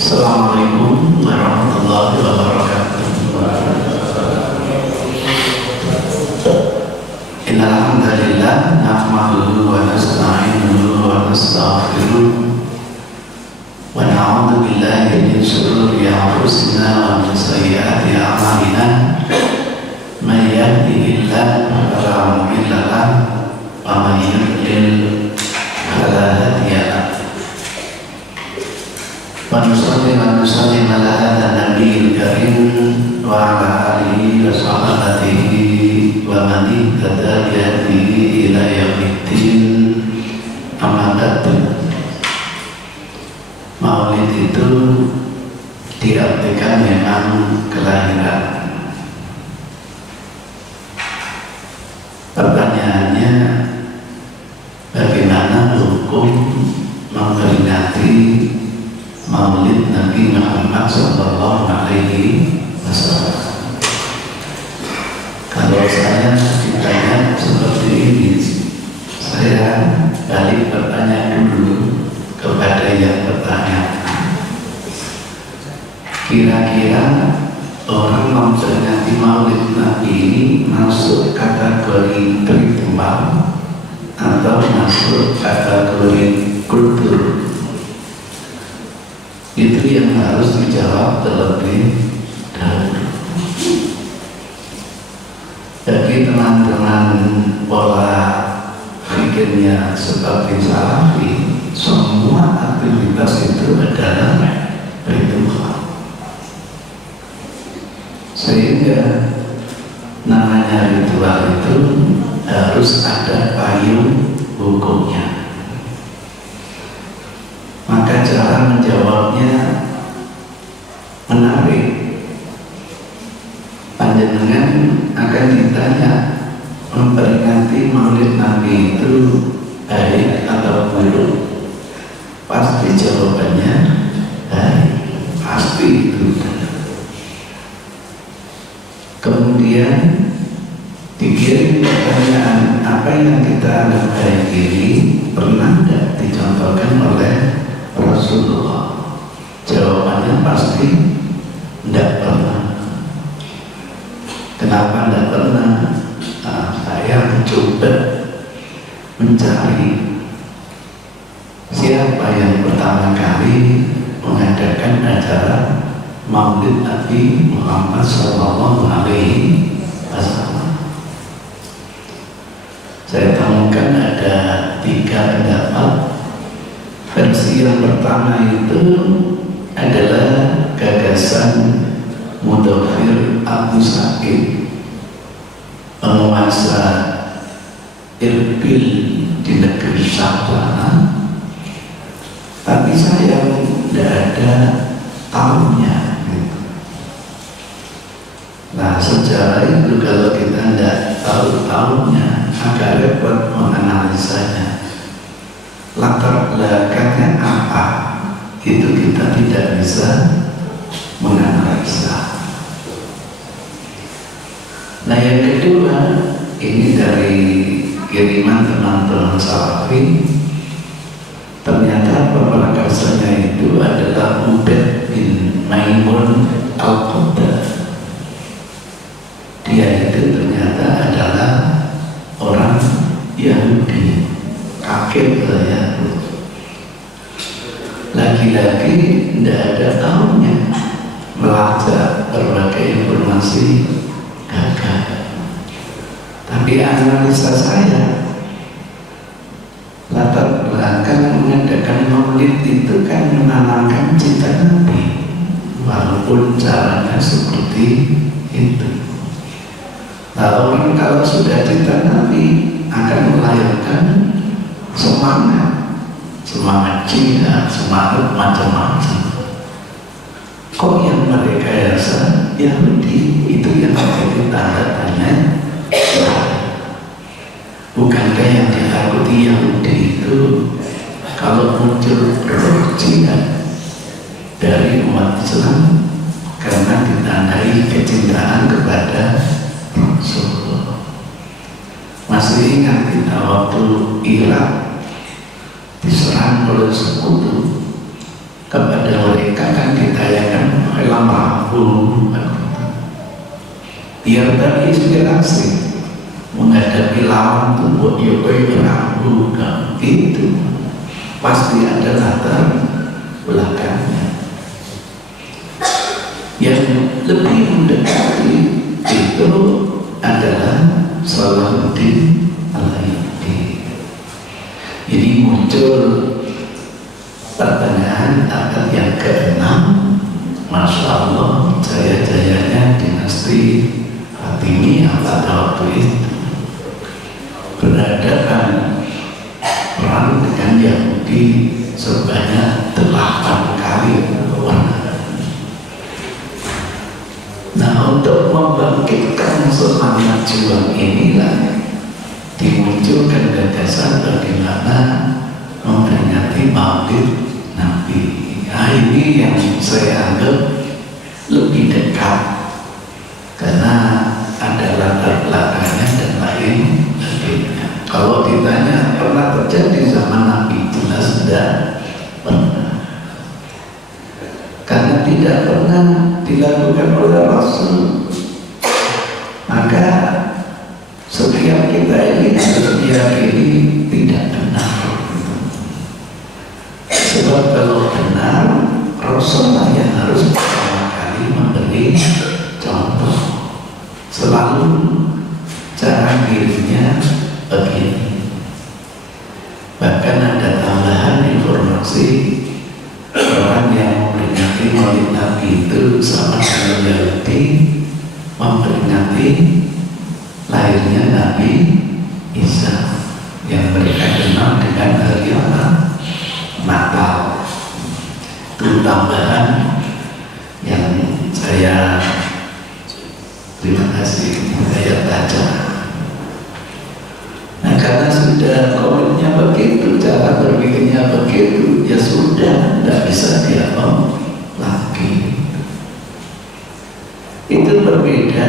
Assalamualaikum warahmatullahi wabarakatuh. Innal hamdalillah nahmaduhu wa nasta'inuhu wa nastaghfiruh wa na'udzu billahi min shururi anfusina wa min sayyiati a'malina. May yahdihillahu fala mudilla lahu wa may yudlil fala hadiya lahu. Wa nusalli ala nabiyil karim wa ala alihi wa sahbihi wa man ihtada bi hadihi ila yaumiddin. Amma ba'du. Maulid itu diartikan memang kelahiran. Pertanyaannya, bagaimana hukum memperingati Maulid Nabi Muhammad Sallallahu Alaihi Wasallam? Kalau saya ditanya seperti ini, saya balik bertanya dulu kepada yang bertanya. Kira-kira orang memperingati Maulid Nabi ini masuk kategori ritual atau masuk kategori kultur? Itu yang harus dijawab terlebih dahulu. Bagi teman-teman pola pikirnya seperti Salafi, semua aktivitas itu adalah ritual, sehingga namanya ritual itu harus ada payung hukumnya. Maka cara menjawabnya menarik. Panjenengan akan ditanya, memperingati Maulid Nabi itu baik atau buruk? Pasti jawabannya baik, pasti itu. Kemudian dikirim pertanyaan, apa yang kita anggap baik ini pernah tidak dicontohkan oleh Rasulullah? Jawabannya pasti tidak pernah. Kenapa tidak pernah? Nah, saya mencoba mencari siapa yang pertama kali mengadakan acara Maulid Nabi Muhammad Sallallahu Alaihi Wasallam. Saya temukan ada 3 pendapat. Versi yang pertama itu adalah gagasan Mudhafir Abu Sa'id, penguasa Irbil di negeri Sabana. Tapi saya tidak ada tahunnya. Nah, sejarah itu kalau kita tidak tahu tahunnya, agak repot menganalisanya. Latar belakangnya apa, itu kita tidak bisa menganalisa. Nah, yang kedua, ini dari kiriman teman-teman Salafi. Ternyata pemberangkasannya itu adalah Ubaid bin Maimun Al-Qudda. Dia itu ternyata adalah orang Yahudi, kafir ya. Lagi-lagi tidak ada tahunnya, melacak berbagai informasi gagal. Tapi analisa saya, latar belakang mengadakan Maulid itu kan menanamkan cinta Nabi, walaupun caranya seperti itu. Nah, orang kalau sudah cinta Nabi akan melahirkan semangat jihad, semangat macam-macam. Kok yang merekayasa Yahudi? Itu yang menjadi tanda tanya. Bukankah yang ditakuti Yahudi itu kalau muncul roh jihad dari umat Islam karena ditandai kecintaan kepada Rasulullah? Masih ingat kita waktu Irak diserang oleh sekutu, kepada mereka kan tadi inspirasi menghadapi lawan tuh buat Yoko ragu itu pasti ada latar belakangnya. Yang lebih mendekati itu adalah Salahuddin Al-Ayyubi. Ini muncul pertanyaan akan yang keenam. Masya Allah, jaya-jayanya dinasti Fatimiyah pada waktu itu berhadapan perang dengan Yahudi sebanyak 8 kali. Nah, untuk membangkitkan semangat juang inilah dimunculkan gagasan bagaimana memperingati Maulid Nabi. Nah, ini yang saya anggap lebih dekat karena ada latar belakangnya dan lain sebagainya. Kalau ditanya pernah terjadi zaman Nabi, jelas tidak pernah. Karena tidak pernah dilakukan oleh Rasul, maka setiap kita ini harus diyakini tidak benar. Sebab kalau benar, Rasul yang harus pertama kali memberi contoh. Selalu cara dirinya begini. Bahkan ada tambahan informasi, orang yang memperingati Maulid Nabi itu sama dengan Yahudi memperingati lahirnya Nabi Isa yang mereka kenal dengan hari Natal. Itu tambahan yang saya terima kasih saya baca. Nah, karena sudah komitnya begitu, cara berpikirnya begitu, ya sudah, tidak bisa dialog lagi. Itu berbeda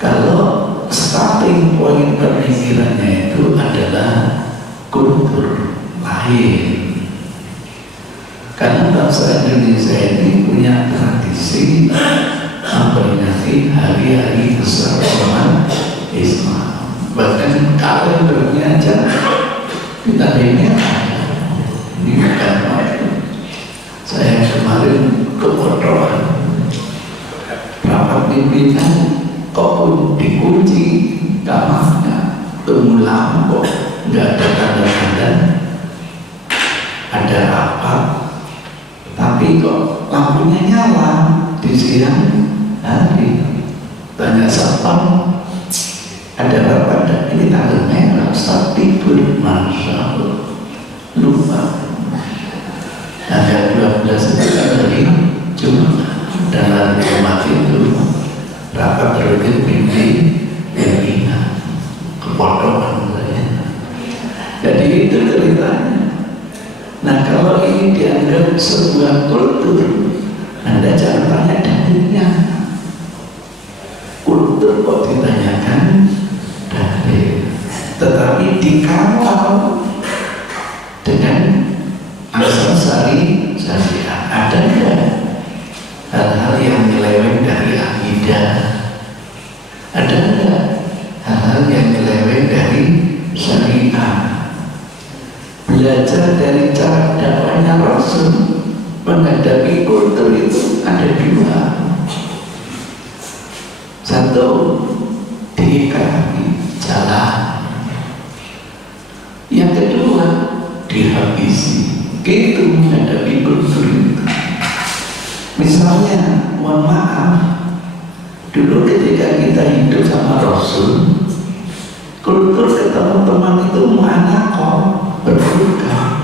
kalau starting point pemikirannya itu adalah kultur lain. Karena bangsa Indonesia ini punya tradisi memperingati hari-hari besar umat Islam. Bahkan kalendernya aja kita lihat ini bukan main. Saya kemarin ke Kotoran, rapat pimpinan kok dikunci kamarnya, tunggu lama kok nggak ada tanda-tanda ada rapat, tapi kok lampunya nyala di siang hari. Tanya satpam, ada rapat, ini tanggal merah, Ustaz tidur. Masya Allah, lupa. Ada 12 hari Jumat dan hari Jumat itu rapat rutin pimpinan kepodokan saya. Jadi itu ceritanya. Nah, kalau ini dianggap sebuah kultur, Anda jangan tanya dalilnya. Kultur kok ditanyakan dalil, tetapi dikawal dengan asal-sari syariat. Ada enggak hal-hal yang nyeleweng dari akidah? Ada enggak hal-hal yang nyeleweng dari syariat? Belajar dari cara dakwahnya Rasul menghadapi kultur itu ada dua. Satu, diikari jalan. Yang kedua, dihabisi. Gitu menghadapi kultur itu. Misalnya, mohon maaf, dulu ketika kita hidup sama Rasul, kultur ketemu teman itu mana kok berbuka.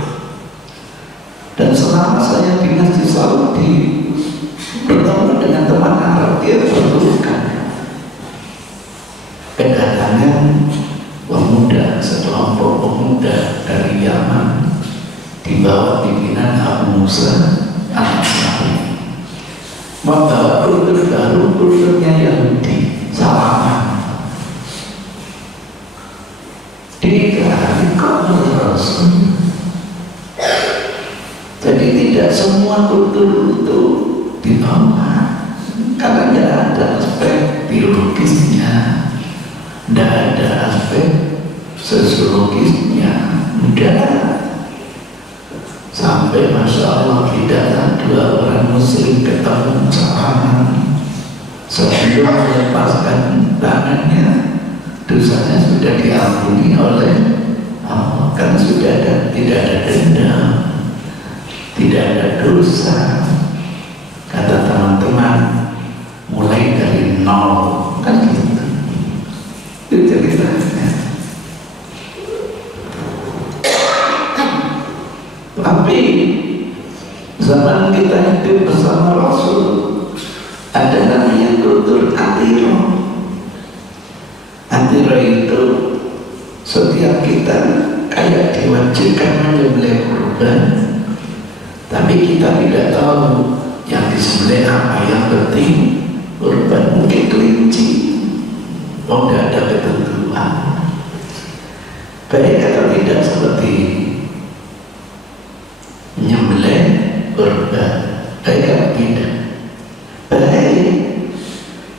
Dan selama saya dinas di Saudi, bertemu dengan teman Arab, dia berbuka. Kedatangan pemuda, sekelompok pemuda dari Yaman di bawah pimpinan Abu Musa Al-Asy'ari membawa kultur baru, kulturnya Yahudi, salaman. Dikatakan kok Rasul. Jadi tidak semua kultur itu ditolak karena tidak ada aspek teologi Tidak ada aspek sosiologisnya. Tidak. Sampai Masya Allah tidaklah dua orang muslim ketemu salaman sebelum melepaskan tangannya, dosanya sudah diampuni oleh Allah, karena sudah tidak ada dendam, tidak ada dosa. Kata teman-teman, mulai dari nol, kan gitu. Itu ceritanya. Tapi zaman kita hidup bersama Rasul, ada namanya kultur atiro. Atiro itu setiap kita kayak diwajibkan menyembelih kurban, tapi kita tidak tahu yang disembelih apa. Yang penting kurban, mungkin kelinci, tidak ada ketentuan. Baik atau tidak seperti ini, menyembelih kurban, baik atau tidak? Baik,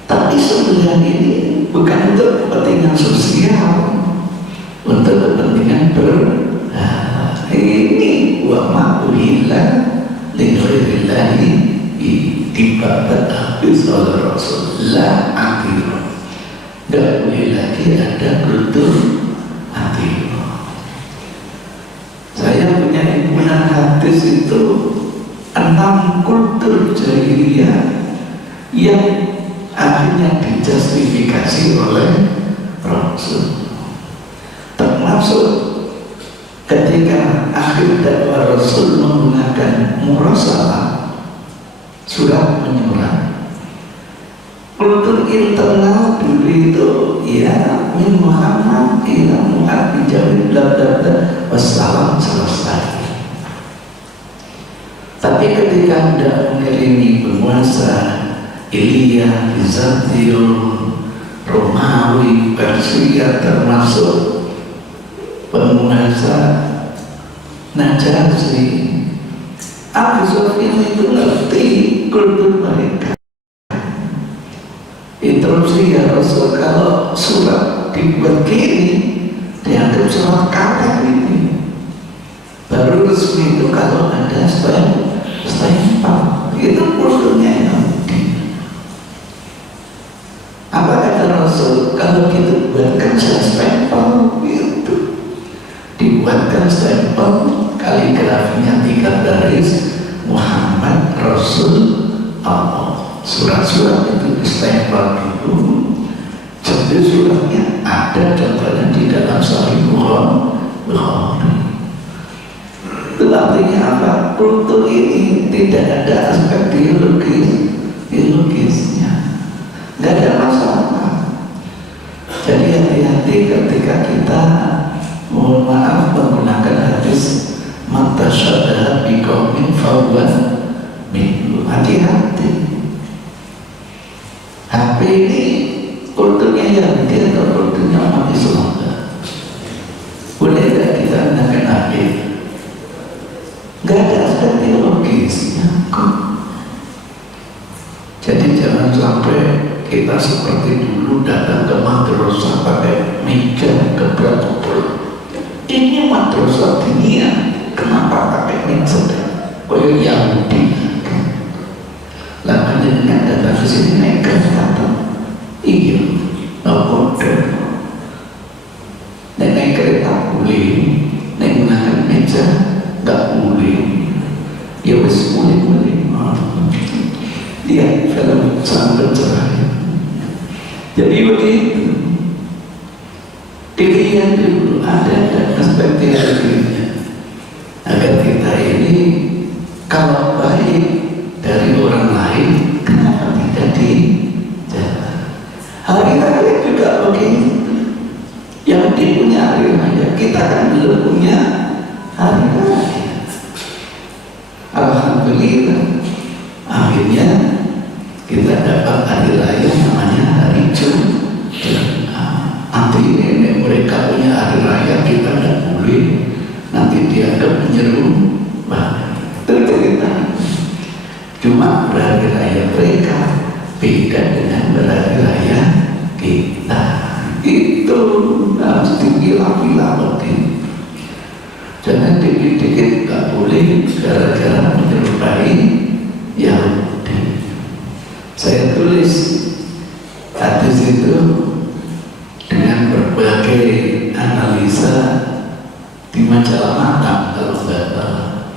tapi sembelihan ini bukan untuk kepentingan sosial, untuk kepentingan ini wa ma'uhillah lillahi dibabat habis oleh Rasulullah akhirah. Tidak boleh lagi ada kultur akhirah. Saya punya impunan hadis itu 6 kultur jahiliyah yang akhirnya dijustifikasi oleh Rasul. Termasuk ketika akhir dakwah Rasul menggunakan murasalah, surat menyurat. Kultur internal dulu itu ya min Muhammad ila Mu'ad bijawab blablabla wassalam, selesai. Tapi ketika Anda mengiringi penguasa Ilya, Bizantium, Romawi, Persia, termasuk penguasa Najasyi, Abu Sufyan itu ngerti kultur mereka. Interupsi ya Rasul, kalau surat dibuat gini dianggap surat karet ini. Baru resmi itu kalau ada stempel, itu kulturnya Yahudi. Apa kata Rasul? Kalau gitu buatkan stempel itu, dibuatkan stempel, kaligrafinya 3 baris, Muhammad Rasul Allah. Surat-surat itu stempel dulu. Jadi suratnya ada contohnya di dalam Sahih Bukhari. Itu artinya apa? Kultur ini tidak ada aspek biologisnya, tidak ada masalah. Jadi hati-hati ketika kita, mohon maaf, menggunakan hadis man tasyabbaha biqaumin fahuwa minhum. Hati-hati. HP ini kulturnya Yahudi atau kulturnya umat Islam? Boleh tidak kita gunakan HP? Gak ada aspek teologisnya kok. Jadi jangan sampai kita seperti dulu datang ke madrasah pakai meja keberat-keberat. Ini madrasah dunia, kenapa pakai meja? Kayak Yahudi. Lah dengan datang ke sini naik kereta, iya, kode. Naik kereta boleh, naik gunakan meja nggak boleh. Ya wes boleh. Lihat film Sambil Cahaya. Jadi begitu. Pilihan dulu ada aspek teologinya agar kita ini kalau baik dari orang lain, kenapa tidak dijalan? Hari raya juga begitu. Yang dia punya hari raya, kita kan belum punya hari raya. Alhamdulillah, akhirnya kita dapat hari raya namanya hari Jumat. Artinya mereka punya hari raya, kita tidak boleh. Nanti dianggap menyerupai. Itu cerita. Cuma berhari raya mereka beda dengan berhari raya kita. itu harus dipilah-pilah begitu. Jangan dikit-dikit gak boleh gara-gara menyerupai Yahudi. Saya tulis hadis itu dengan berbagai analisa di majalah Matam kalau nggak salah.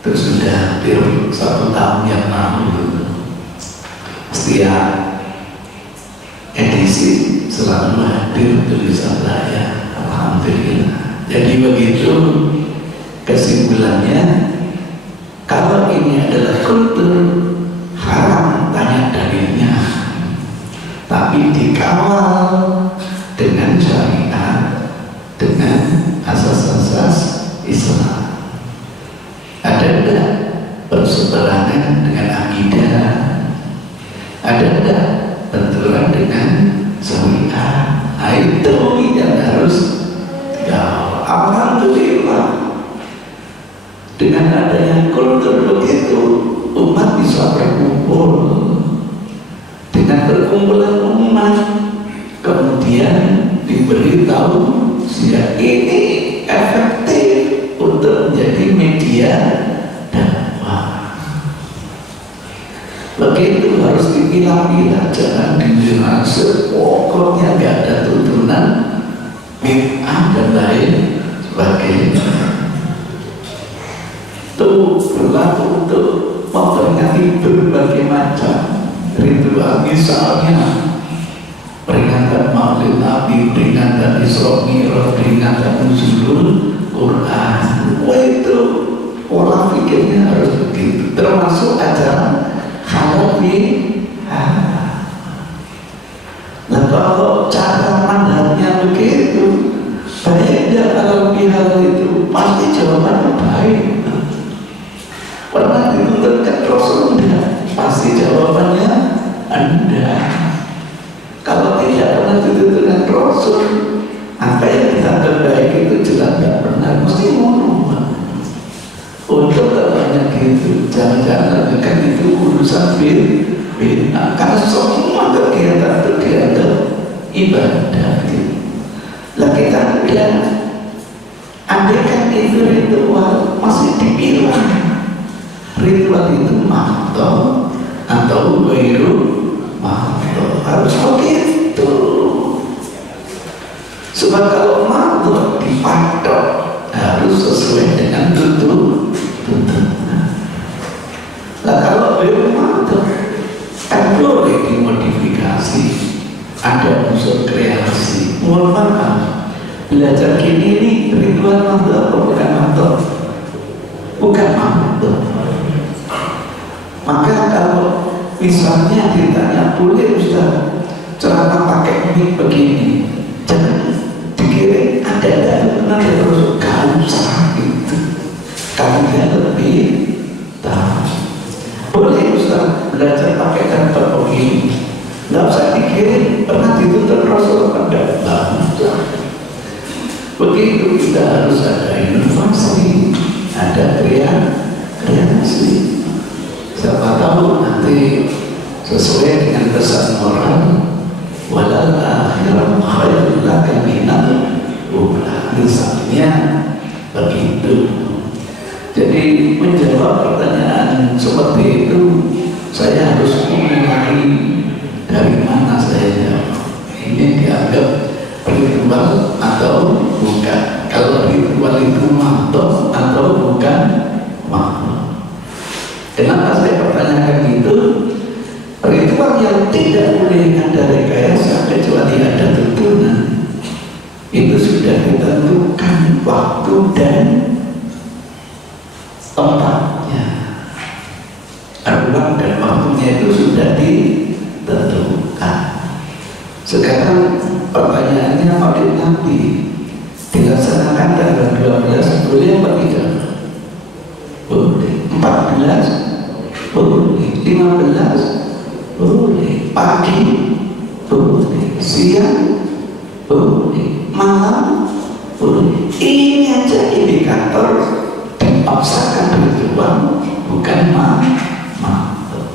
Itu sudah hampir 1 tahun yang lalu. Setiap edisi selalu hadir tulisan saya, alhamdulillah. Jadi begitu kesimpulannya, kalau ini adalah kultur haram tanya dalilnya, tapi dikawal dengan syariat, dengan asas-asas Islam. Ada enggak berseberangan dengan akidah? Ada enggak benturan dengan syariat? Nah, itu yang harus dikawal. Alhamdulillah, dengan adanya kultur begitu, umat bisa berkumpul. Dengan berkumpulan umat, kemudian diberitahu sehingga ini efektif untuk menjadi media dakwah. Begitu harus dipilah-pilah, jangan dibina pokoknya gak ada tuntunan bid'ah dan lain sebagainya. Itu berlaku untuk memperingati berbagai macam ritual, misalnya peringatan Maulid Nabi, peringatan Isra Mi'raj, peringatan nuzulul Quran. Wah, itu pola pikirnya harus begitu, termasuk acara halal bihalal. Nah, kalau cara mandangnya begitu, baik dan halal bihalal itu pasti jawabannya baik. Pernah dituntutkan Rasul enggak? Pasti jawabannya enggak. Kalau tidak pernah dituntutkan Rasul, apa yang kita terbaik itu jelas tidak benar, mesti ngomong. Untuk katanya gitu, jangan-jangan kan itu urusan bid'ah. Karena semua kegiatan itu dianggap ibadah gitu. Lah kita lihat, andaikan itu ritual masih dibilang ritual itu mahdoh atau ghairu mahdoh, harus begitu. Sebab kalau mahdoh dipatok harus sesuai dengan tuntunan. Nah, kalau ghairu mahdoh kan boleh dimodifikasi, ada unsur kreasi. Mohon maaf, belajar gini ini ritual mahdoh atau bukan mahdoh? Bukan mahdoh. Maka kalau misalnya ditanya, boleh Ustaz ceramah pakai mic begini, jangan dikirim ada benar terus, gak usah itu, kalian lebih tahu. Boleh Ustaz belajar pakai kantor begini, gak usah dikirim, pernah dituntut Rasul pada bangsa. Begitu kita harus ada inovasi, ada kreasi. Siapa tahu nanti sesuai dengan pesan moral, walal akhirah khairul laka minal ula. Misalnya begitu. Jadi menjawab pertanyaan seperti itu, saya harus memulai dari mana saya jawab. Ini dianggap ritual atau bukan? Kalau ritual itu mahdoh atau bukan mahdoh? Kenapa saya pertanyakan itu? Ritual yang tidak boleh ada rekayasa kecuali ada tuntunan, itu sudah ditentukan waktu dan tempatnya. Ruang dan waktunya itu sudah ditentukan. Sekarang pertanyaannya, Maulid Nabi dilaksanakan tanggal 12 boleh apa tidak? Boleh. 14 boleh, 15 boleh, pagi boleh, siang boleh, malam boleh. Ini aja indikator dipaksakan ritual, bukan mahdoh.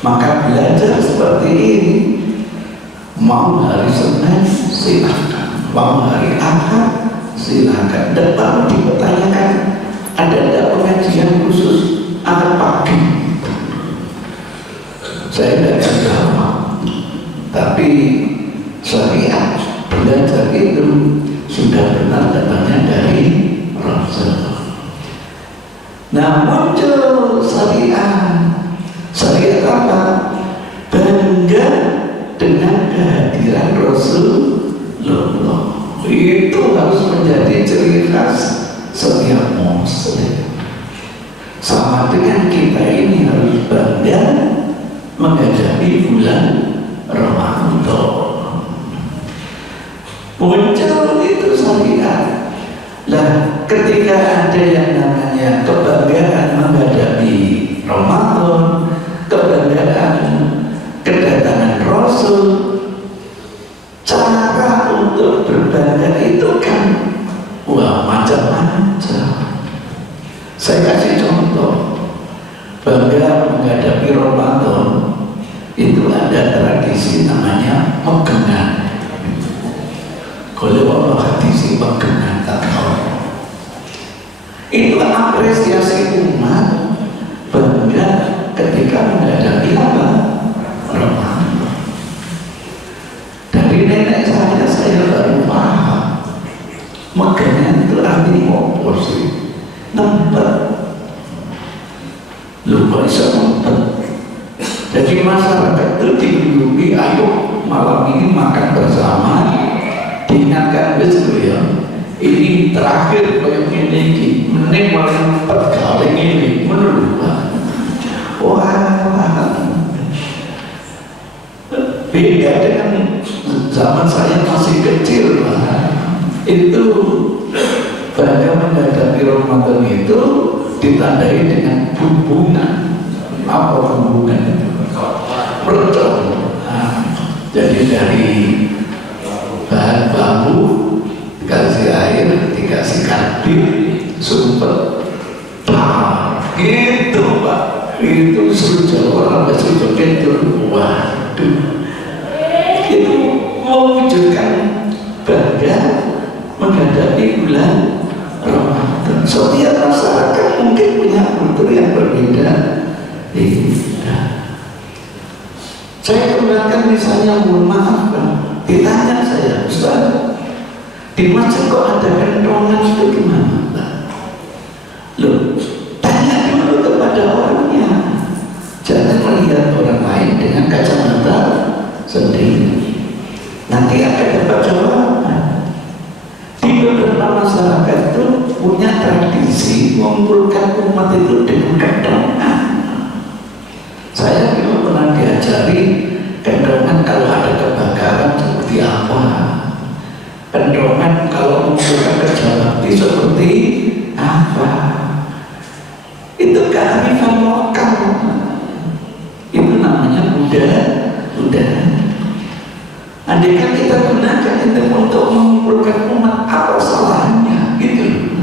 Maka belajar seperti ini mau hari Senin silakan, mau hari Ahad silakan. Dan baru dipertanyakan, ada tidak pengajian khusus Ahad pagi? Saya tidak akan jawab, tapi syariat belajar itu sudah benar datangnya dari Rasul. Nah, muncul syariat. Syariat apa? Bangga dengan kehadiran Rasulullah. Itu harus menjadi ciri khas setiap muslim. Sama dengan kita ini harus bangga menghadapi bulan Ramadan. Muncul itu syariat. Lah, ketika ada yang namanya kebanggaan menghadapi Ramadan, kebanggaan kedatangan Rasul, cara untuk berbangga itu kan wah macam-macam. Saya kasih contoh, bangga menghadapi Ramadan itu ada tradisi namanya megengan. Kalau Allah hadisi megengan itu apresiasi umat bangga ketika menghadapi apa? Ramadan. Dari nenek saya baru paham megengan itu artinya apa sih? Nempet. Lupa bisa nempet. Jadi masyarakat itu dihubungi, ayo malam ini makan bersama, diingatkan betul ya. Ini terakhir kayak ini, menik paling empat kali ini menurut. Wah, beda dengan zaman saya masih kecil, itu bangga menghadapi Ramadan itu ditandai dengan hubungan. Apa hubungan itu? Mercon. Jadi dari bahan bambu dikasih air, dikasih karbit, sumpet, gitu Pak. Itu sudah orang sudah kentul. Waduh, itu mewujudkan bangga menghadapi bulan Ramadan. Setiap masyarakat mungkin punya kultur yang berbeda. Saya kembalikan misalnya, mohon maaf Pak, ditanya saya, Ustaz, di masjid kok ada kentongan itu gimana Pak? Loh, tanya dulu kepada orangnya. Jangan melihat orang lain dengan kacamata sendiri. Nanti akan dapat jawaban. Di beberapa masyarakat itu punya tradisi mengumpulkan umat itu dengan kendongan. Saya dulu pernah diajari kendongan kalau ada kebakaran seperti apa, kendongan kalau mengumpulkan kerja bakti seperti apa. Itu kearifan lokal. Itu namanya budaya. Andaikan kita gunakan itu untuk mengumpulkan umat, apa salahnya gitu.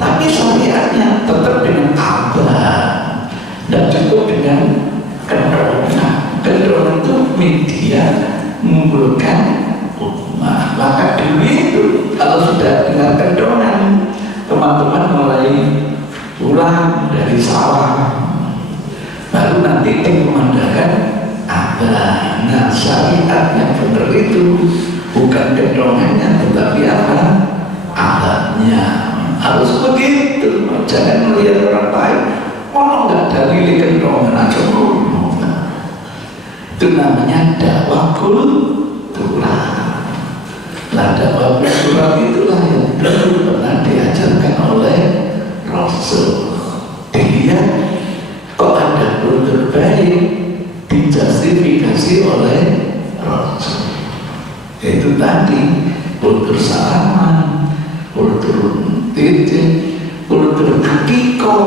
Tapi syariatnya tetap dengan abad dan cukup dengan kendongan. Kendongan itu media mengumpulkan umat. Maka dulu itu kalau sudah dengan kendongan, teman-teman mulai pulang dari sawah, baru nanti dikumandangkan abad. Nah, syariat yang benar itu bukan kendongannya, tetapi apa? Abadnya. Harus begitu. Jangan melihat orang lain, kalau nggak dalil kendongan aja ngomong. Itu namanya dakwah kultural. Nah, dakwah kultural itulah yang dulu pernah diajarkan oleh Rasul. Dilihat kok ada kultur baik, dijustifikasi oleh Rasul. Itu tadi kultur salaman, kultur titik, kultur hakikoh.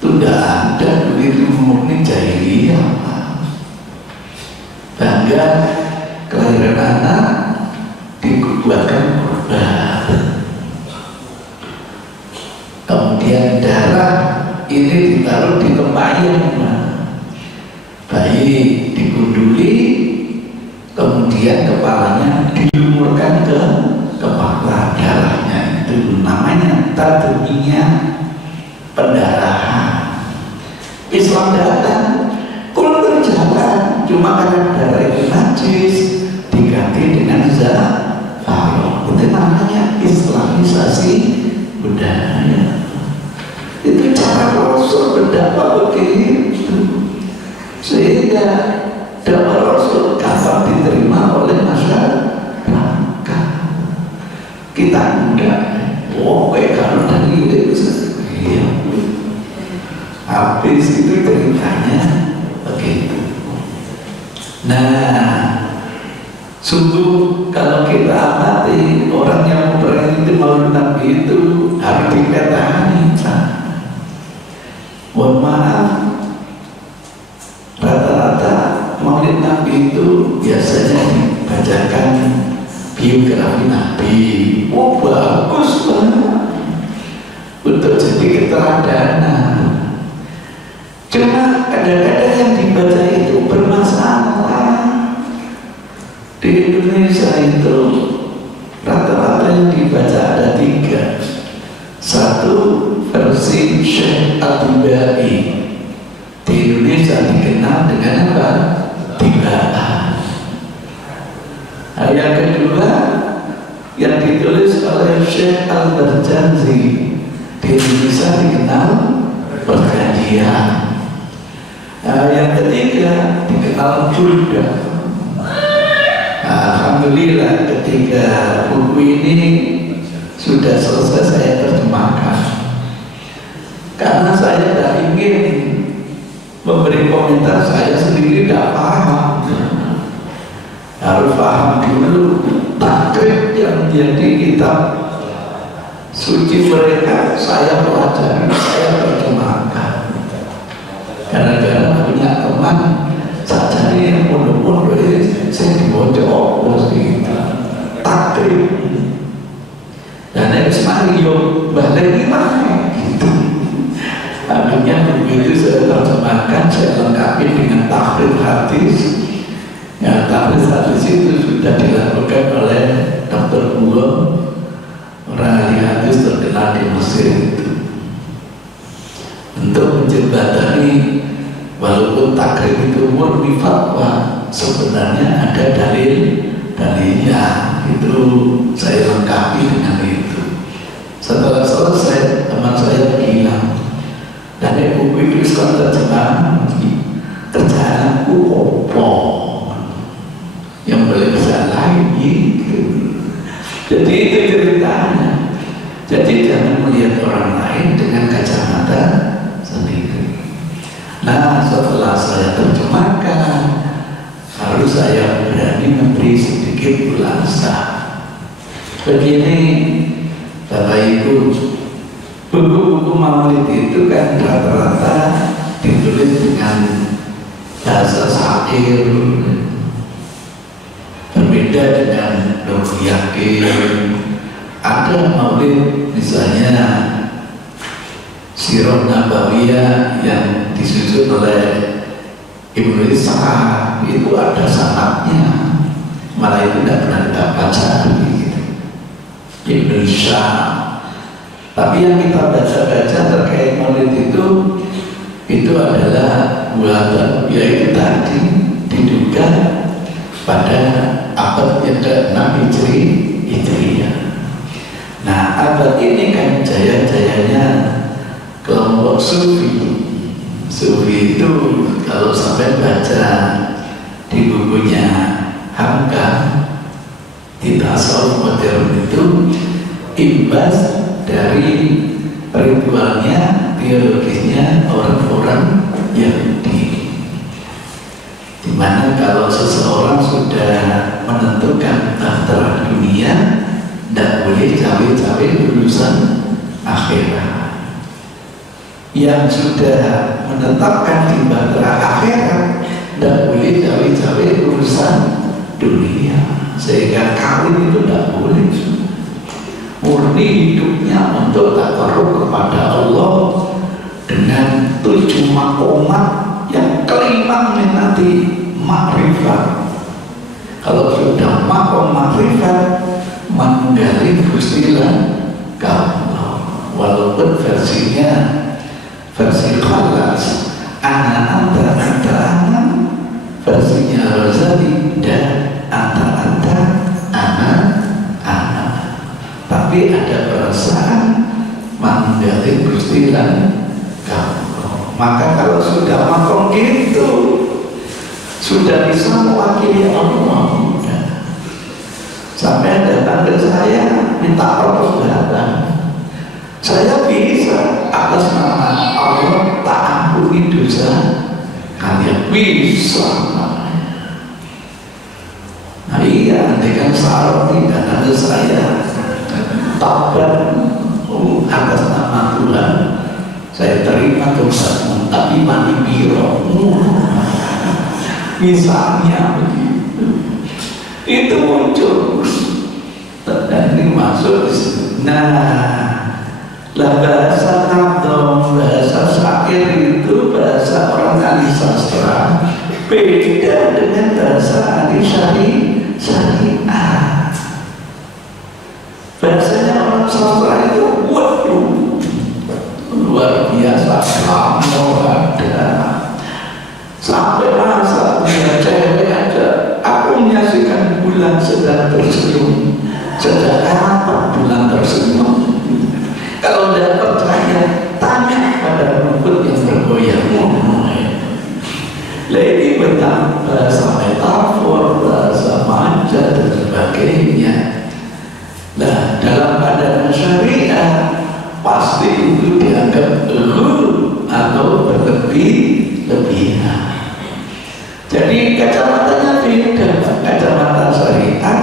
Itu tidak ada begitu murni jahiliyah. Bangga kelahiran anak dibuatkan kurban. Kemudian darah ini ditaruh di tempayan, bayi digunduli, pendarahan. Islam datang, kultur jalan, cuma karena darah itu najis diganti dengan zafaroh. Itu namanya Islamisasi budaya. Itu cara Rasul berdakwah begitu, sehingga dakwah Rasul gampang diterima oleh masyarakat. Kita enggak, kalau dari itu, iya. Habis itu ceritanya begitu. Nah, sungguh kalau kita amati orang yang memperhatikan Maulid Nabi itu harus dikatakan. Mohon maaf, rata-rata Maulid Nabi itu biasanya dibacakan biografi Nabi. Oh bagus banget untuk jadi keteladanan. Cuma kadang-kadang yang dibaca itu bermasalah. Di Indonesia itu rata-rata yang dibaca ada 3. Satu, versi Syekh Al-Tibai. Di Indonesia dikenal dengan apa? Tibaan. Yang kedua, yang ditulis oleh Syekh Al-Barjanzi. Di Indonesia dikenal Perjanjian. Yang ketiga dikenal Burda. Alhamdulillah ketika buku ini sudah selesai saya terjemahkan, karena saya tidak ingin memberi komentar, saya sendiri tidak paham. Harus paham dulu takrib yang menjadi kitab suci mereka, saya pelajari, saya terjemahkan. Kadang-kadang punya teman saya cari yang pondok-pondok saya dibocok gitu takrib dan harus Mario balik gimana gitu. Akhirnya begitu saya terjemahkan, saya lengkapi dengan takrib hadis. Ya, takrib hadis itu sudah dilakukan oleh Dr. Bulo, orang ahli hadis terkenal di Mesir itu, untuk menjembatani. Walaupun takrib itu murni fatwa, sebenarnya ada dalilnya. Itu saya lengkapi dengan itu. Setelah selesai, teman saya bilang, dari buku itu sekarang terjemahan, kerjaanku opo yang boleh bisa lain gitu. Jadi itu ceritanya. Jadi jangan melihat orang lain dengan kacamata sendiri. Nah, setelah saya terjemahkan, harus saya berani memberi sedikit ulasan. Begini, Bapak Ibu, buku-buku Maulid itu kan rata-rata ditulis dengan bahasa syair, berbeda dengan Nur Yakin. Ada Maulid misalnya Sirah Nabawiyah yang disusun oleh Ibnu Ishaq, itu ada sanadnya, malah itu tidak pernah kita baca gitu. Ibnu Ishaq. Tapi yang kita baca-baca terkait Maulid itu adalah buatan, yaitu tadi diduga pada abad yang ke-6 Hijriah. Nah, abad ini kan jaya-jayanya kelompok Sufi. Sufi itu kalau sampai baca di bukunya Hamka di tasawuf modern itu imbas dari ritualnya, teologisnya orang-orang Yahudi, di mana kalau seseorang sudah menentukan bahtera dunia, tidak boleh cawe-cawe urusan akhirat. Yang sudah menetapkan di bahtera akhirat, tidak boleh cawe-cawe urusan dunia, sehingga kawin itu tidak boleh. Murni hidupnya untuk takarrub kepada Allah dengan 7 makomat yang kelima nanti makrifat. Kalau sudah makom makrifat, menggali gustilah Allah, walaupun versinya kersaan manggale Gusti lan kaula. Maka kalau sudah makom gitu, sudah bisa mewakili Allah. Sampai datang ke saya minta tolong datang, saya bisa atas nama Allah tak ampuni dosa kalian, bisa. Nah iya, dengan syarat tidak ada saya tabat atas nama Tuhan, saya terima dosamu, tapi mandi biro misalnya begitu, itu muncul dan ini masuk di sini. Nah, lah bahasa nadom, bahasa syair itu bahasa orang ahli sastra, beda dengan bahasa ahli syariah. Bahasanya orang sastra itu waduh luar biasa, kamu ada sampai masa punya cewek aja, aku menyaksikan bulan sedang tersenyum. Sejak kapan bulan tersenyum? Kalau tidak percaya, tanya pada rumput yang bergoyang. Ini benar bahasa metafor, bahasa manja dan sebagainya. Nah, dalam pandangan syariah pasti itu dianggap atau berlebihan. Jadi kacamatanya beda. Kacamata syariah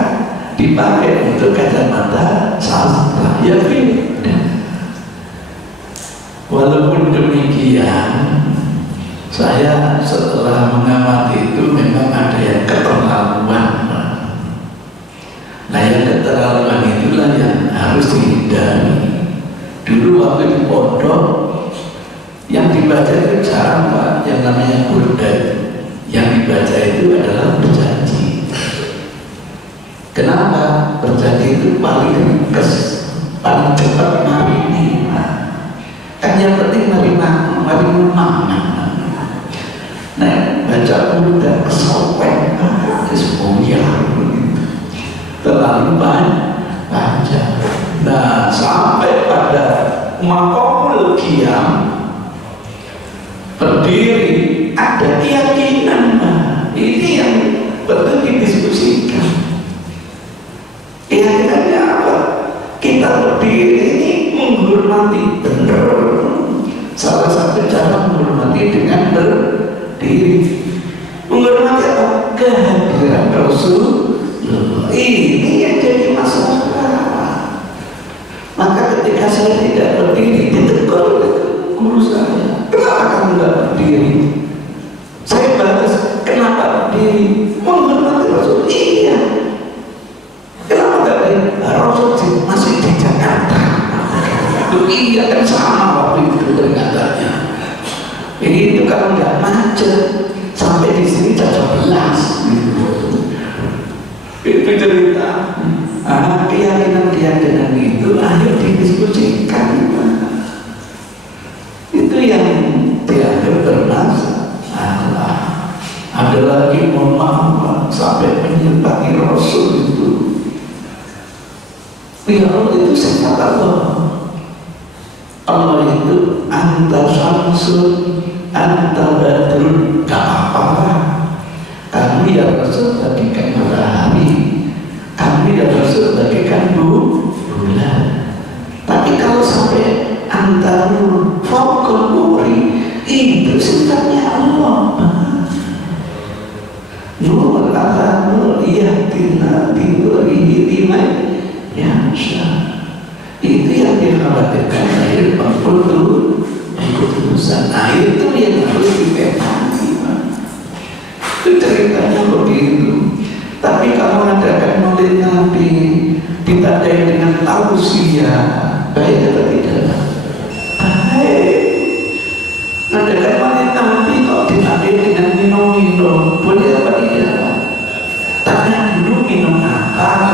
dipakai untuk kacamata sastra, ya beda. Walaupun demikian, saya setelah mengamati itu memang ada yang keterlaluan. Nah, yang keterlaluan itulah yang harus dihindari. Dulu waktu di pondok, yang dibaca itu jarang Pak, yang namanya burda. Yang dibaca itu adalah berjanji. Kenapa? Berjanji itu paling ringkes, paling cepat marina. Kan yang penting marina. Nah, baca burda kesopen, semuanya terlalu panjang. Nah, sampai pada maqamul qiyam berdiri, ada keyakinan. Ini yang perlu didiskusikan. Keyakinannya apa? Kita berdiri ini menghormati, benar. Salah satu cara menghormati dengan berdiri. Menghormati apa? Kehadiran Rasul. Ini yang jadi masalah. Maka ketika saya tidak berdiri, ditegur oleh guru saya, kenapa kamu tidak berdiri? Saya balas, kenapa berdiri? Menghormati Rasul. Iya. Kenapa tidak berdiri? Rasul masih di Jakarta. Iya kan sama waktu itu ternyatanya. Itu kalau nggak macet sampai di sini cacat belas. Itu cerita. Keyakinan itu ayo didiskusikan. Itu yang dianggap bermasalah. Ada lagi mohon maaf sampai menyebabkan Rasul itu. Ya Allah itu sifat Allah. Allah itu anta syamsun, anta badrun, gak apa-apa. Kamu ya Rasul bagikan matahari, kami ya Rasul bagikan bulan. Tapi kalau sampai anta nur, fawqal nuri, itu sifatnya Allah. Nur ala nur yahtina binurihi bimai yasha. Itu yang dikhawatirkan air keputusan. Nah itu yang harus dipahami. Itu ceritanya begitu. Tapi kalau mengadakan maulid Nabi ditandai dengan tausiah, baik atau tidak? Baik. Mengadakan maulid Nabi kok ditandai dengan minum-minum, boleh apa tidak? Tanya dulu minum apa?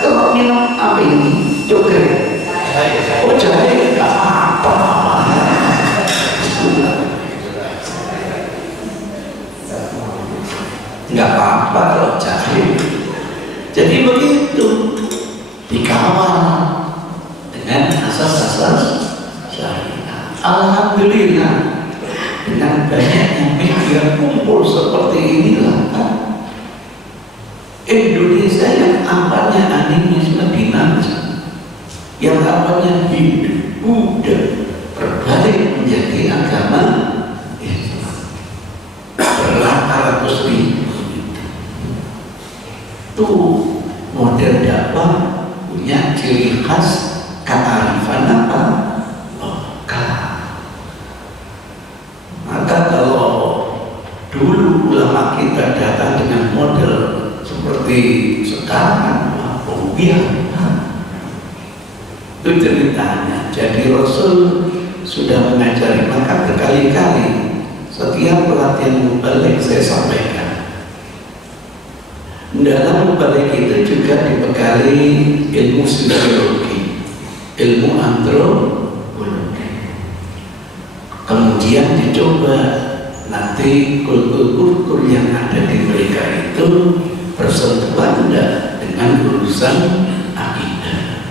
Kalau minum apa ini? Joget. Oh jahe, gak apa-apa. Gak apa-apa kalau jahe. Jadi begitu dikawal Alhamdulillah, dengan banyaknya media kumpul seperti inilah Indonesia yang awalnya animisme dinamis, yang awalnya Hindu, Buddha, berbalik menjadi agama Islam. Berlatar ribu itu model dakwah punya ciri khas kearifan apa? Lokal. Maka kalau dulu ulama kita datang dengan model seperti sekarang, itu ceritanya. Jadi Rasul sudah mengajari, maka berkali-kali setiap pelatihan mubalik saya sampaikan. Dalam mubalik itu juga dibekali ilmu sosiologi, ilmu antropologi. Kemudian dicoba nanti kultur-kultur yang ada di mereka itu bersentuhan enggak dengan urusan akidah,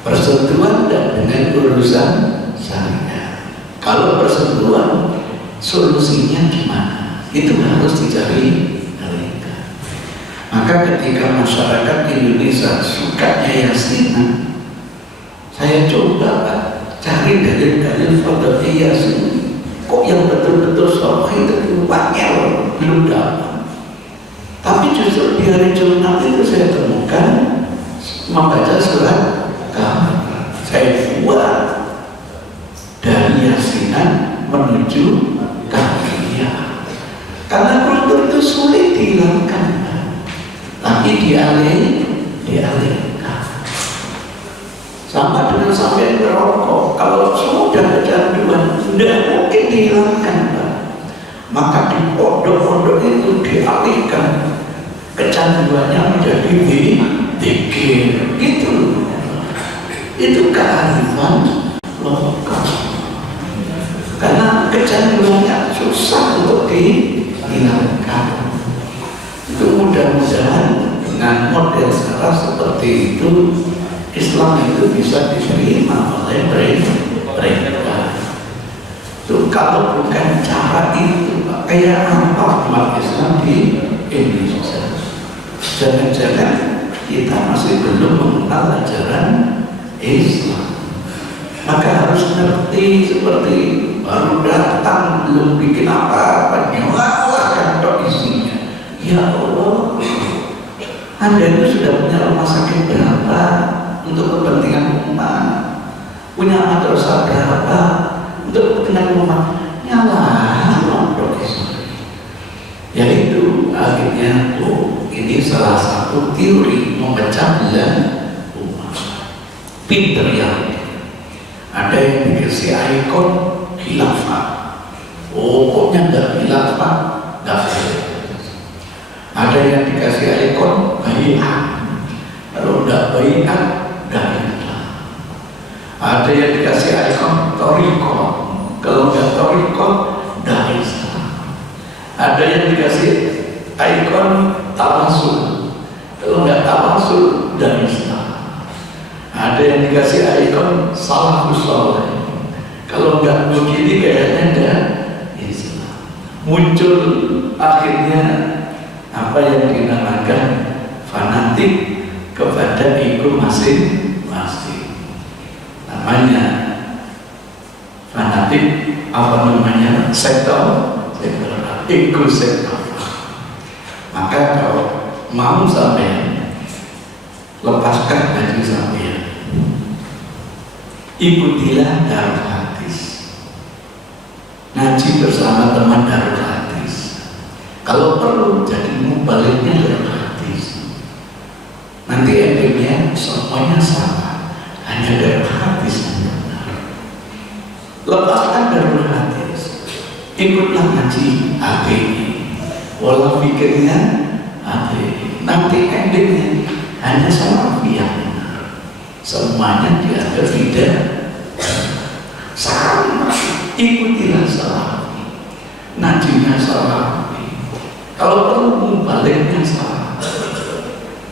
bersentuhan enggak dengan urusan syariah. Kalau bersentuhan, solusinya gimana? Itu harus dicari mereka. Maka ketika masyarakat Indonesia suka yasinan, saya coba cari dalil-dalil fadhil yasin. Kok yang betul-betul sahih itu banyak belum dapat. Tapi justru di hari Jumat itu saya temukan membaca surat Kahf. Saya buat dari yasinan menuju Kahfiyah. Karena kultur itu sulit dihilangkan, tapi dialihkan. Sama dengan sampai merokok, kalau sudah kecanduan, tidak mungkin dihilangkan, Pak. Maka di pondok-pondok itu dialihkan kecanduannya menjadi zikir, gitu. Itu kearifan lokal. Karena kecanduannya susah untuk dihilangkan. Itu mudah-mudahan dengan model cara seperti itu, Islam itu bisa diterima oleh mereka. Itu kalau bukan cara itu, kayak apa umat Islam di Indonesia? Jangan-jangan kita masih belum mengenal ajaran Islam. Maka harus ngerti seperti baru datang belum bikin apa-apa, nyalakan tok isinya. Ya Allah, Anda itu sudah punya rumah sakit berapa untuk kepentingan umat, punya madrasah berapa untuk kepentingan umat, nyalakan tok isinya. Yaitu akhirnya ini salah satu teori memecah belah umat. Pinter ya. Ada yang dikasih ikon khilafah, pokoknya nggak khilafah, nggak boleh. Ada yang dikasih ikon bai'ah, kalau nggak bai'ah, nggak Islam. Ada yang dikasih ikon thariqah, kalau nggak thariqah, nggak Islam. Ada yang dikasih ikon tawasul, kalau nggak tawasul, nggak Islam. Ada yang dikasih ikon salafus saleh, kalau nggak begini kayaknya enggak Islam. Muncul akhirnya apa yang dinamakan fanatik kepada ego masing-masing. Namanya fanatik, apa namanya, sektor ego sektor. Maka kalau mau sampai lepaskan baju sampai, ikutilah Darul Hadis, ngaji bersama teman Darul Hadis. Kalau perlu jadi mubaliknya Darul Hadis. Nanti endingnya semuanya sama, hanya Darul Hadis yang benar. Lepaskan Darul Hadis, ikutlah ngaji HPI, walau pikirnya HPI. Nanti endingnya hanya sama yang benar. Semuanya dianggap tidak sama. Ikutilah salafi, najinya salafi. Kalau perlu mubaliknya salah.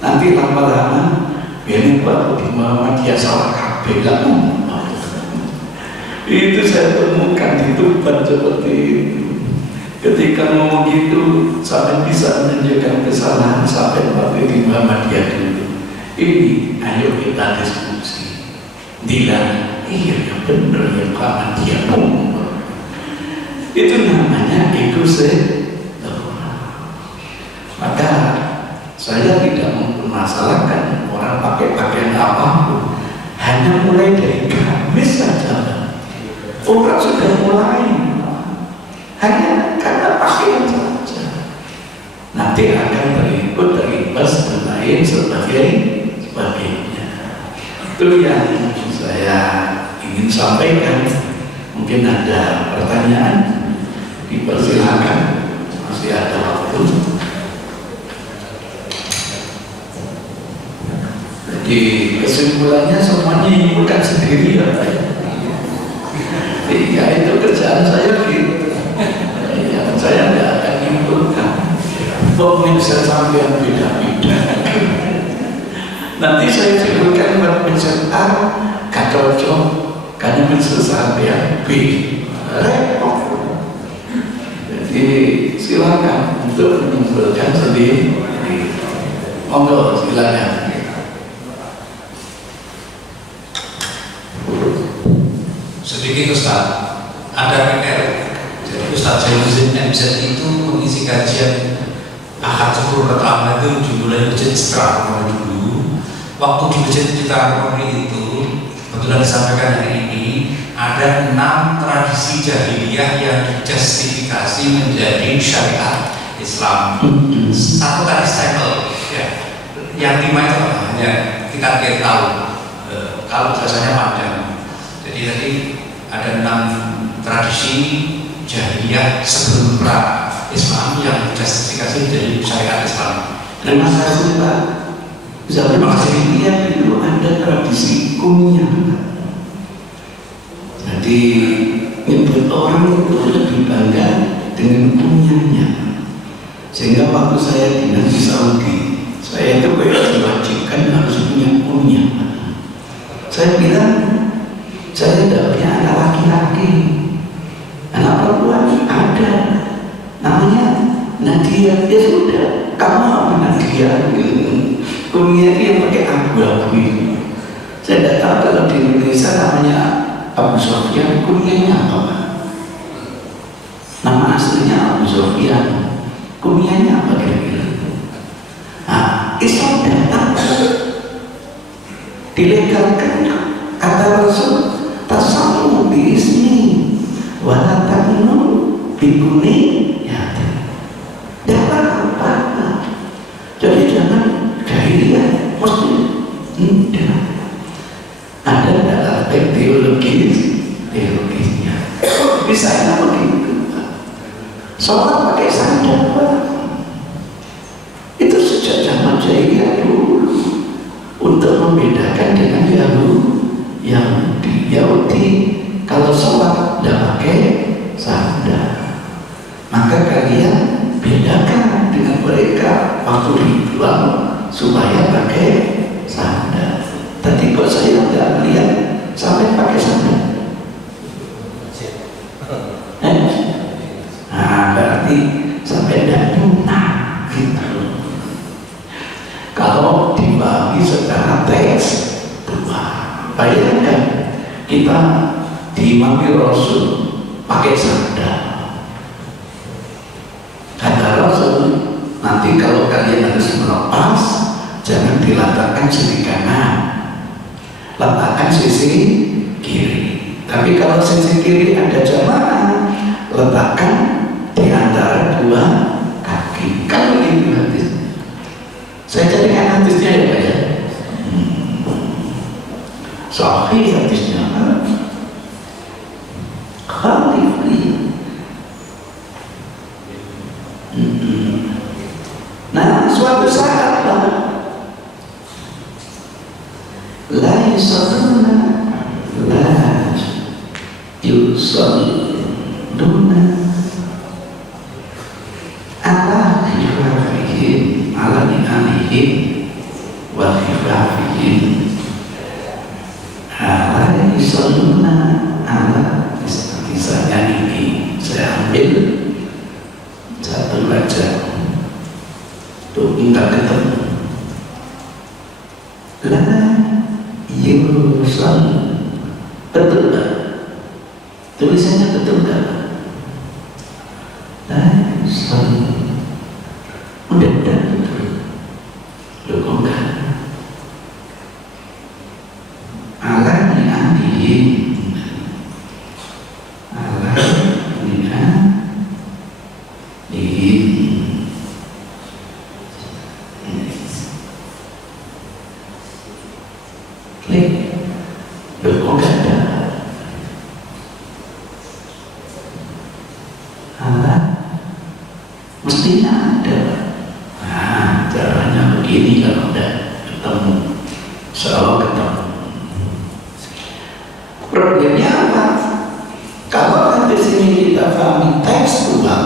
Nanti lama-lama ini baru di Muhammadiyah salah kabeh. Itu saya temukan di Tuban seperti itu. Ketika ngomong gitu, sampai bisa menunjukkan kesalahan sampai waktu di Muhammadiyah dulu. Ini, ayo kita diskusi. Dia, iya benar ya Muhammadiyah. Itu namanya ego maka saya tidak mempermasalahkan orang pakai pakaian apapun, hanya mulai dari gamis saja. Orang sudah mulai hanya karena pakaian saja. Nanti akan berikut terimbas dan lain sebagainya. Itu yang saya ingin sampaikan. Mungkin ada pertanyaan, dipersilakan, masih ada waktu. Jadi kesimpulannya semuanya nyimpulkan sendiri ya Pak. Iya itu kerjaan saya gitu. Ya, saya tidak akan nyimpulkan. Pemirsa sampai beda-beda. Nanti saya simpulkan buat pemirsa A gak cocok karena pemirsa sampai B repot. Jadi silakan untuk menyimpulkan sendiri. Monggo silakan. Sedikit Ustaz, ada PR. Jadi Ustaz Jainuddin MZ itu mengisi kajian Ahad 10 pertama itu judulnya Masjid Citra Harmoni dulu. Waktu di Masjid Citra Harmoni itu betulan disampaikan hari ini ada 6 tradisi jahiliyah yang dijustifikasi menjadi syariat Islam. Satu tadi stempel, ya. Yang 5 itu hanya kita tahu. Kalau biasanya panjang. Jadi tadi ada 6 tradisi jahiliyah sebelum pra Islam yang justifikasi dari syariat Islam. Terima kasih Pak. Zaman jahiliyah dulu ada tradisi kunyah. Jadi nyebut orang itu lebih bangga dengan kunyahnya. Sehingga waktu saya dinas di Saudi, saya itu diwajibkan harus punya kunyah. Saya bilang saya tidak punya anak laki-laki, anak perempuan ada, namanya Nadia. Ya sudah, kamu apa Nadia? Kunyah itu yang pakai abu-abu. Saya tidak tahu kalau di Indonesia namanya Abu Sofyan, kunyahnya apa? Nama aslinya Abu Sofyan, kunyahnya apa kira-kira? Nah, Islam datang dilegalkan kata Rasul. Tasamu biismi wala takunu bikuni ya. Jangan apa. Jadi jangan jahiliyah mesti ada aspek teologisnya. Bisa begitu. Sholat pakai sandal itu sejak zaman jahiliyah dulu untuk membedakan dengan Yahudi kalau sholat tidak pakai sandal, maka kalian bedakan dengan mereka waktu ritual supaya pakai sandal. Tadi kok saya tidak lihat sampai pakai sandal. Nah berarti sampai tidak nyunah gitu. Kalau dibagi secara teks, bayangkan kita diimami Rasul pakai sandal. Kata Rasul, nanti kalau kalian harus melepas, jangan diletakkan sisi kanan, letakkan sisi kiri. Tapi kalau sisi kiri ada jamaah, letakkan di antara dua kaki. Kan begitu hadis. Saya carikan hadisnya ya Pak ya. Sahih hadisnya. Khalifli. Nah, suatu saat la yusalluna la yusalluna ala khifafihim ala ni'alihim wa khifafihim ala yusalluna ala enggak ketemu. La yusal, betul nggak? Tulisannya betul nggak? La yusal, udah betul. Loh kok enggak? Alani andiin, alani andiin. Klik. Loh kok enggak ada? Alat mestinya ada. Nah, caranya begini kalau udah ketemu, selalu ketemu. Problemnya apa? Kalau di sini kita pahami tekstual,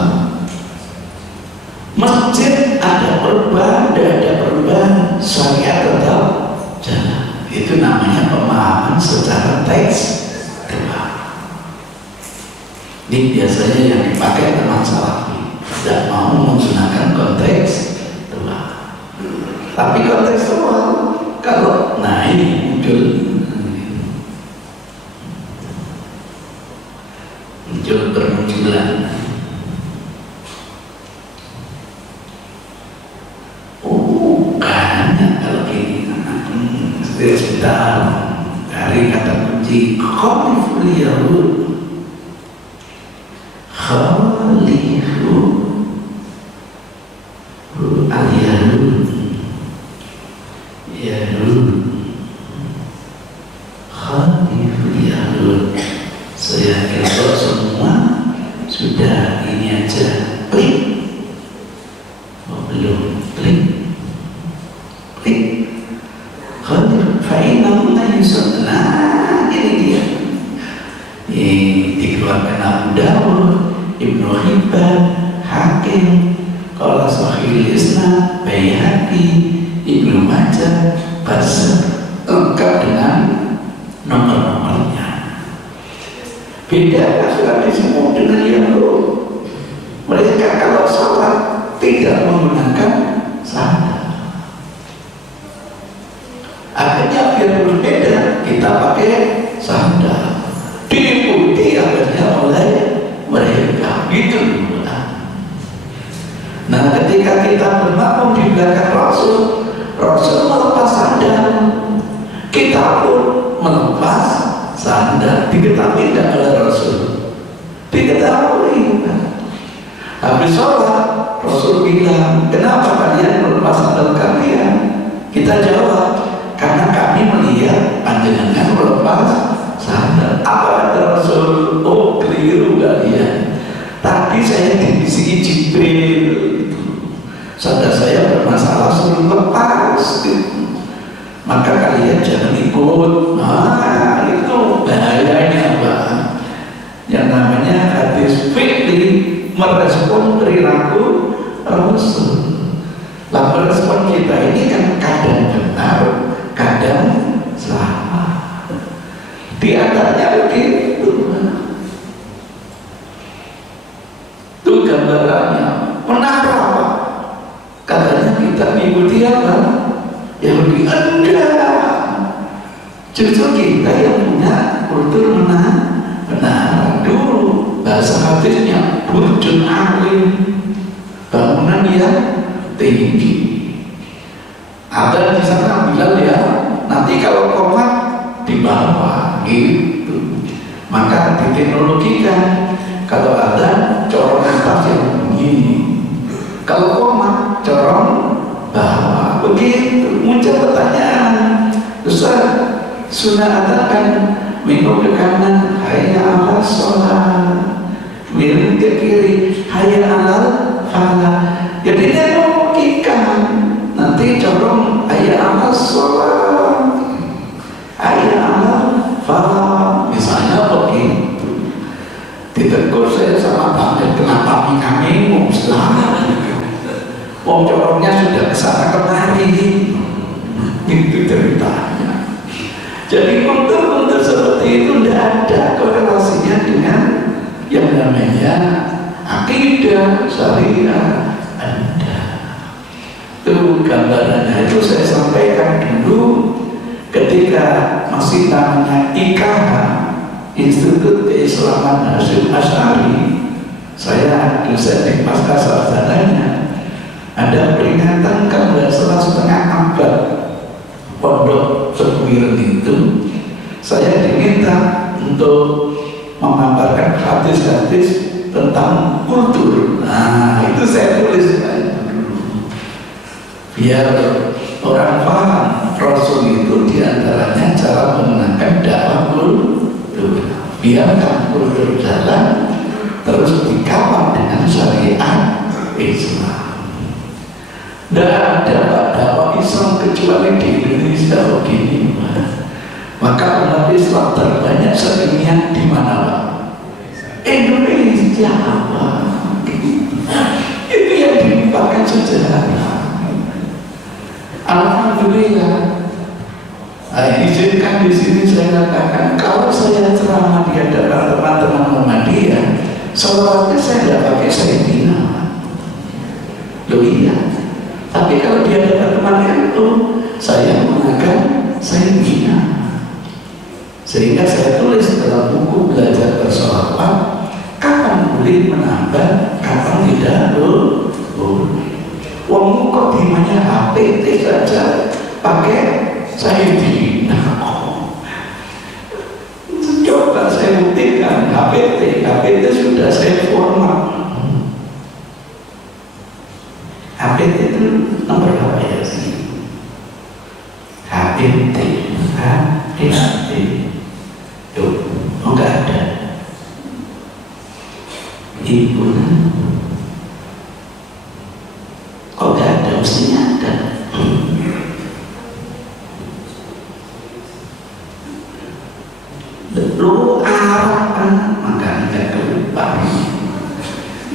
masjid ada perubahan, tidak ada perubahan, syariat tetap jalan. Itu namanya pemahaman secara tekstual. Ini biasanya yang dipakai teman salafi, tidak mau menggunakan konteks tua. Tapi kontekstual, kalau nah ini muncul bermunculan. Banyak kalau gini. Sebentar, dari kata kunci khaliful yahud, khaliful al-yahud, yahud, khaliful yahud. Saya kira semua sudah ini aja, klik. Oh, belum, klik. Khaliful fa'innahu la yusad. Nah, ini dia. Ini dikeluarkan Abu Dawud, Ibnu Hibban, Hakim, Qala Sahihul Isnad, Baihaqi, Ibnu Majah, Bazzar, lengkap dengan nomor-nomornya. Beda sudah semua dengan Yahud. Mereka kalau salat tidak menggunakan sandal. Akhirnya biar berbeda, kita pakai sandal. Diikuti akhirnya oleh mereka. Gitu. Nah, ketika kita bermakmum di belakang Rasul, Rasul melepas sandal, kita pun melepas sandal. Diketahui tidak oleh Rasul? Diketahui. Habis sholat, Rasul bilang, kenapa kalian melepas sandal kalian? Kita jawab, karena kami melihat panjenengan melepas sandal. Apa kata Rasul? Oh, keliru kalian. Tadi saya dibisiki Jibril, sandal saya bermasalah, suruh lepas. Maka kalian jangan ikut. Nah, itu bahayanya Pak. Yang namanya hadis fiqhi, merespon perilaku Rasul. Lah merespon kita ini kan kadang benar, kadang salah. Di antaranya begitu. Itu gambarannya. Menang apa? Katanya kita mengikuti apa? Yahudi. Enggak. Justru kita yang punya kultur menang dulu. Bahasa hadisnya burjun alim, bangunan yang tinggi. Ada di sana bilang ya, nanti kalau komat di bawah gitu. Maka diteknologikan, kalau ada corong atas yang begini, kalau komat corong bawah begitu. Muncul pertanyaan, Ustaz, sunnah kan minum ke kanan, hayya ala sholat, minum ke kiri, hayya ala falah. Jadi dia logika. Nanti corong ayat amal sholat, ayat amal falah, misalnya begitu. Ditegur saya sama Pak, kenapa kami mau selamat? Wong corongnya sudah kesana kemari, itu ceritanya. Jadi kultur-kultur seperti itu tidak ada korelasinya dengan yang namanya akidah syariah. Itu gambarannya itu saya sampaikan dulu ketika masih namanya IKH, Institut Keislaman Hasyim Asy'ari. Saya dosen di pasca sarjananya. Ada peringatan ke setengah abad pondok Sepuiren itu, saya diminta untuk memaparkan hadis-hadis tentang kultur. Nah, itu saya tulis biar orang paham Rasul itu diantaranya cara menggunakan dakwah kultur. Biarkan kultur jalan terus dikawal dengan syariat Islam. Tidak ada dakwah Islam kecuali di Indonesia begini, maka umat Islam terbanyak sedunia di mana, Pak? Indonesia, Pak. Itu yang dilupakan sejarah. Alhamdulillah. Izinkan di sini saya katakan, kalau saya ceramah di hadapan teman-teman Muhammadiyah, selawatnya saya tidak pakai Sayyidina. Loh iya. Tapi kalau dia ada teman itu, saya menggunakan Sayyidina. Sehingga saya tulis dalam buku Belajar Bersolawat, kapan boleh menambah, kapan tidak. Wong mukadimahnya HPT saja pakai Sayyidina. Coba saya buktikan HPT sudah saya format. HPT itu nomor berapa ya sih? HPT. Tuh, enggak ada. Ibu, kok enggak ada? Mestinya ada. Lu Arab makanya enggak kelupa.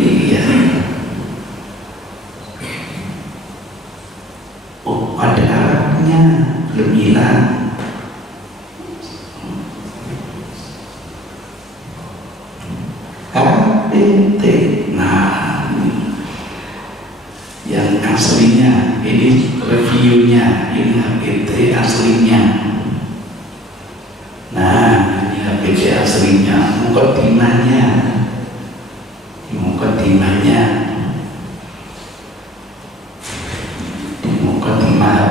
Iya. Oh, ada Arabnya, belum hilang. HPT. Nah, yang aslinya ini reviewnya, ini HPT aslinya. Nah, ini HPT aslinya, mukadimahnya. Mukadimah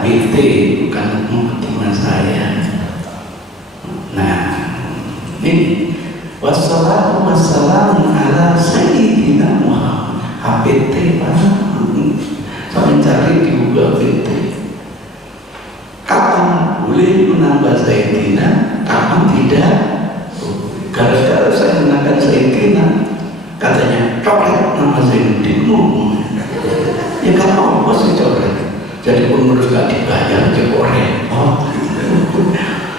HPT, bukan mukadimah saya. Nah, ini wassalamu wassalamu ala sayyidina Muhammad. HPT Pak, saya cari di Google HPT. Kapan boleh menambah sayyidina, kapan tidak? Gara-gara saya menggunakan sayyidina, katanya coret nama sayyidinmu. Ya kan apa sih coret? Jadi pengurus gak dibayar, jadi repot.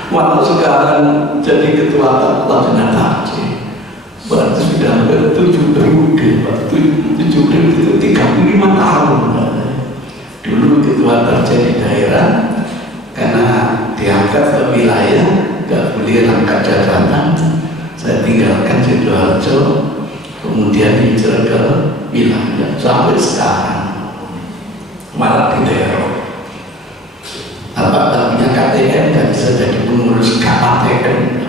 Walau sekarang jadi ketua pelajaran haji, berarti sudah hampir 7 periode, 7 periode itu 35 tahun. Dulu ketua terjadi daerah, karena diangkat ke wilayah, gak boleh angkat jabatan. Saya tinggalkan Sidoarjo, kemudian hijrah ke wilayah sampai sekarang, malah di daerah. Apa punya KTM gak bisa jadi pengurus KTM,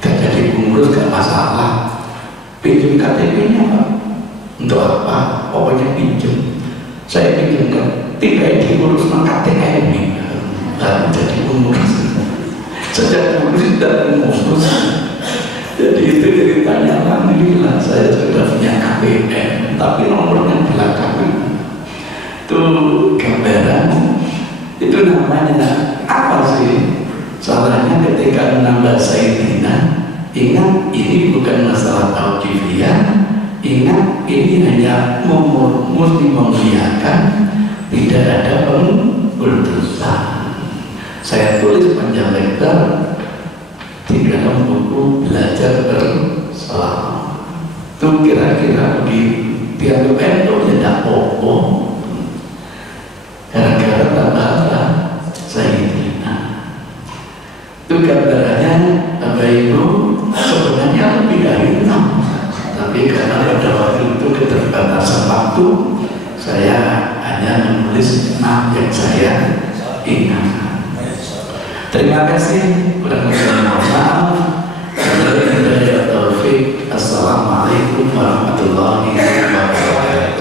gak jadi pengurus gak masalah. Pinjam KTP-nya Pak, untuk apa? Pokoknya pinjam. Saya pinjamkan, tidak diurus sama KTM ini, lalu jadi pengurus. Sejak pengurus tidak pengurus. Jadi itu ceritanya, alhamdulillah saya sudah punya KTM, tapi nomornya belakangan. Itu gambaran. Itu namanya apa sih? Salahnya ketika menambah sayyidina, ingat ini bukan masalah tauqifiyah, ingat ini hanya murni memuliakan, tidak ada pengkultusan. Saya tulis panjang lebar di dalam buku Belajar Bersolawat. Itu kira-kira begitu. Dianggap itu tidak apa-apa. Gara-gara tambah Sayyidina. Itu gambarannya Bapak Ibu sebenarnya lebih dari 6, tapi karena pada waktu itu keterbatasan waktu, saya hanya majelis yang saya ingatkan. Terima kasih, mudah-mudahan maaf. Assalamualaikum warahmatullahi wabarakatuh.